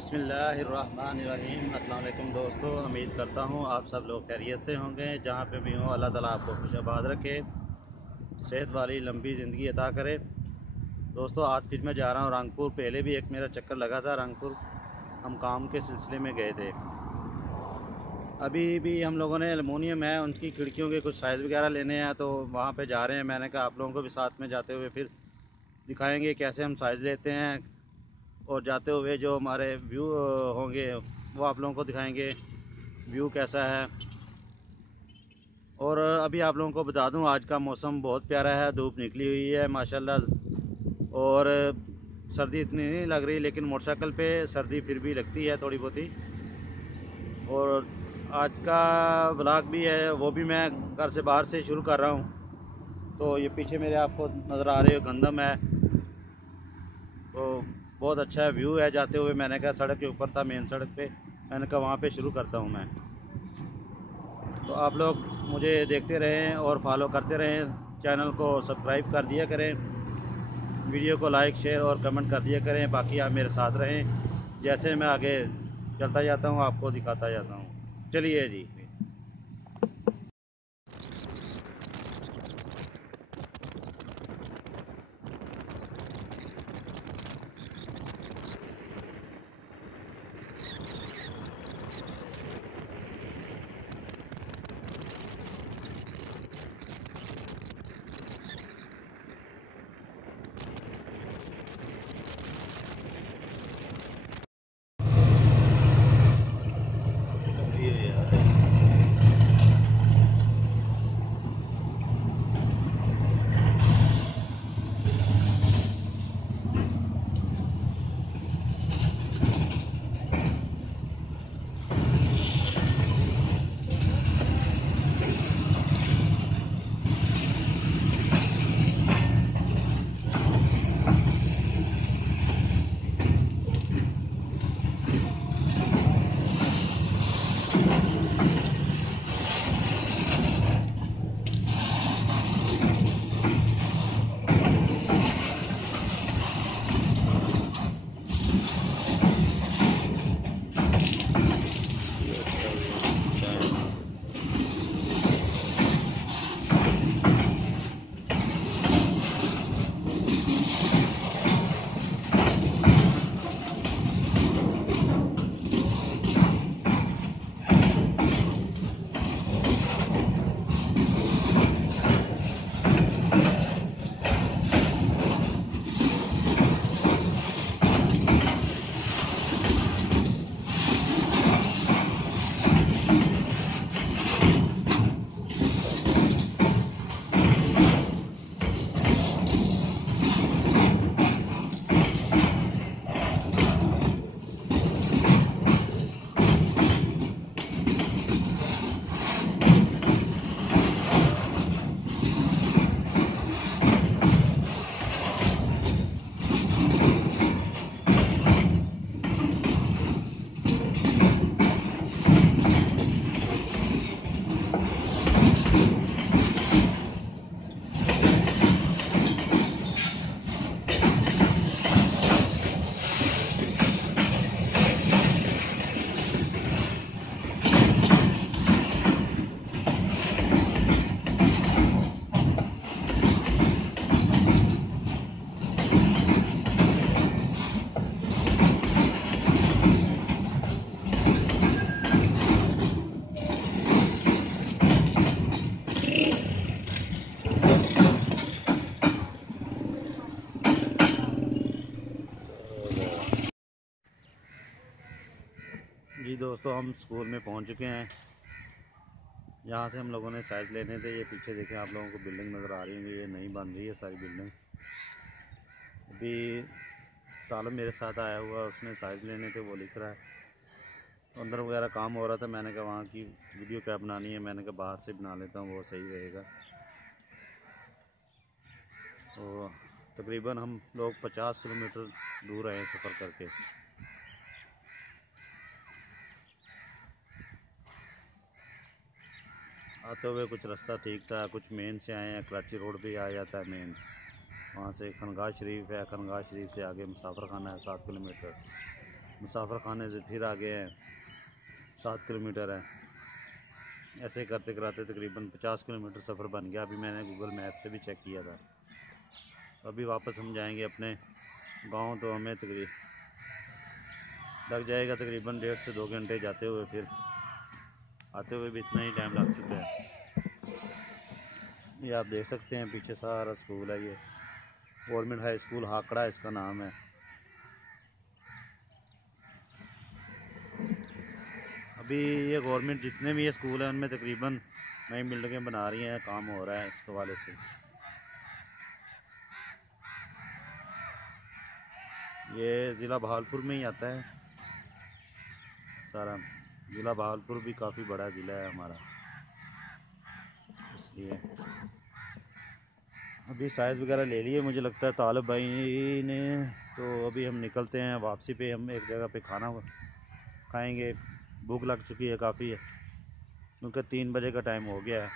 बिस्मिल्लाहिर्रहमानिर्रहीम। अस्सलाम वालेकुम दोस्तों, उम्मीद करता हूँ आप सब लोग खैरियत से होंगे। जहाँ पे भी हों अल्लाह ताला आपको खुश आबाद रखे, सेहत वाली लंबी ज़िंदगी अता करे। दोस्तों आज फिर मैं जा रहा हूँ रंगपुर। पहले भी एक मेरा चक्कर लगा था रंगपुर, हम काम के सिलसिले में गए थे। अभी भी हम लोगों ने एलुमिनियम है उनकी खिड़कियों के कुछ साइज़ वगैरह लेने हैं, तो वहाँ पे जा रहे हैं। मैंने कहा आप लोगों को भी साथ में जाते हुए फिर दिखाएंगे कैसे हम साइज़ लेते हैं, और जाते हुए जो हमारे व्यू होंगे वो आप लोगों को दिखाएंगे व्यू कैसा है। और अभी आप लोगों को बता दूं आज का मौसम बहुत प्यारा है, धूप निकली हुई है माशाल्लाह। और सर्दी इतनी नहीं लग रही, लेकिन मोटरसाइकिल पे सर्दी फिर भी लगती है थोड़ी बहुत ही। और आज का व्लॉग भी है वो भी मैं घर से बाहर से शुरू कर रहा हूँ। तो ये पीछे मेरे आपको नज़र आ रहे हो गंदम है, तो बहुत अच्छा व्यू है जाते हुए। मैंने कहा सड़क के ऊपर था, मेन सड़क पे, मैंने कहा वहाँ पे शुरू करता हूँ मैं। तो आप लोग मुझे देखते रहें और फॉलो करते रहें, चैनल को सब्सक्राइब कर दिया करें, वीडियो को लाइक शेयर और कमेंट कर दिया करें। बाकी आप मेरे साथ रहें, जैसे मैं आगे चलता जाता हूँ आपको दिखाता जाता हूँ। चलिए जी। जी दोस्तों, हम स्कूल में पहुंच चुके हैं। यहाँ से हम लोगों ने साइज़ लेने थे। ये पीछे देखें, आप लोगों को बिल्डिंग नज़र आ रही है, ये नई बन रही है सारी बिल्डिंग। अभी तालब मेरे साथ आया हुआ, उसने साइज़ लेने थे, वो लिख रहा है। अंदर वगैरह काम हो रहा था, मैंने कहा वहाँ की वीडियो क्या बनानी है, मैंने कहा बाहर से बना लेता हूँ, वो सही रहेगा। तो तकरीबन हम लोग 50 किलोमीटर दूर आए सफ़र करके। आते हुए कुछ रास्ता ठीक था, कुछ मेन से आए हैं, कराची रोड पे आ जाता है मेन। वहाँ से खनगाह शरीफ है, खनगाह शरीफ से आगे मुसाफर खाना है 7 किलोमीटर। मुसाफिर खाने से फिर आगे है 7 किलोमीटर है। ऐसे करते कराते तकरीबन 50 किलोमीटर सफ़र बन गया। अभी मैंने गूगल मैप से भी चेक किया था। अभी वापस हम जाएंगे अपने गांव, तो हमें तकरीबन लग जाएगा तकरीबन 1.5 से 2 घंटे जाते हुए, फिर आते हुए भी इतना ही टाइम लग चुका है। ये आप देख सकते हैं पीछे सारा स्कूल है, ये गवर्नमेंट हाई स्कूल हाकड़ा इसका नाम है। अभी ये गवर्नमेंट जितने भी ये स्कूल हैं उनमें तकरीबन नई बिल्डिंगें बना रही हैं, काम हो रहा है इस हवाले से। ये ज़िला बहावलपुर में ही आता है सारा। ज़िला बहावलपुर भी काफ़ी बड़ा ज़िला है हमारा, इसलिए अभी साइज़ वगैरह ले लिए मुझे लगता है तालिब भाई ने। तो अभी हम निकलते हैं, वापसी पे हम एक जगह पे खाना खाएंगे। भूख लग चुकी है काफ़ी है, क्योंकि 3 बजे का टाइम हो गया है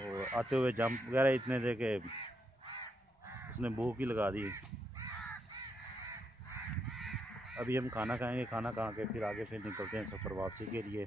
और आते हुए जंप वगैरह इतने थे कि उसने भूख ही लगा दी। अभी हम खाना खाएंगे, खाना खा के फिर आगे फिर निकलते हैं सफ़र वापसी के लिए।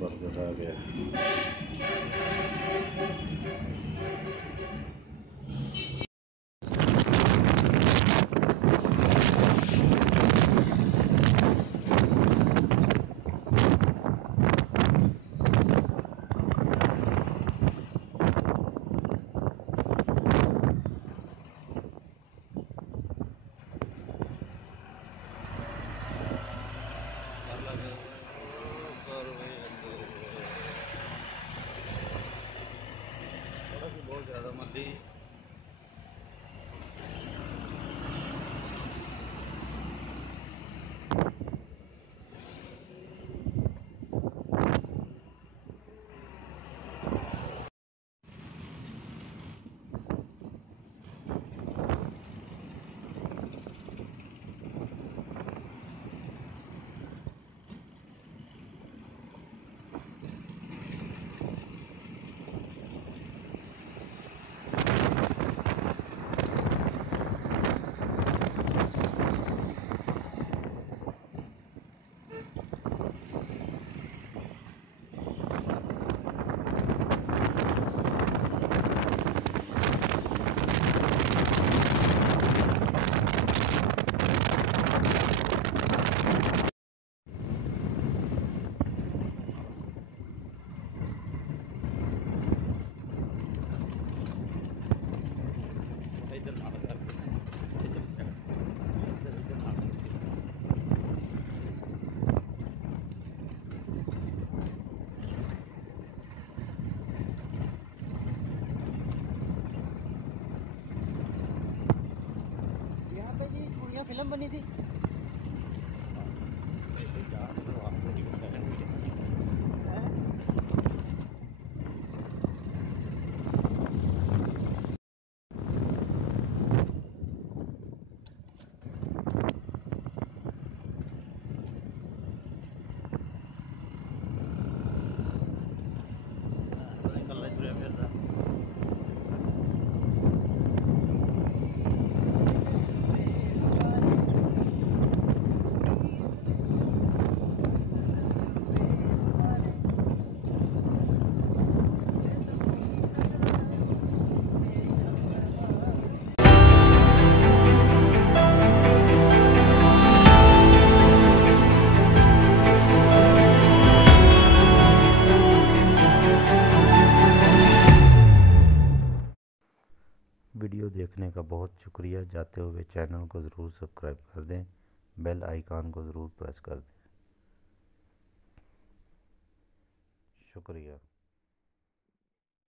बर्गर आ गया। बहुत ज़्यादा मंदी। फिल्म बनी थी। वीडियो देखने का बहुत शुक्रिया। जाते हुए चैनल को ज़रूर सब्सक्राइब कर दें, बेल आइकन को ज़रूर प्रेस कर दें। शुक्रिया।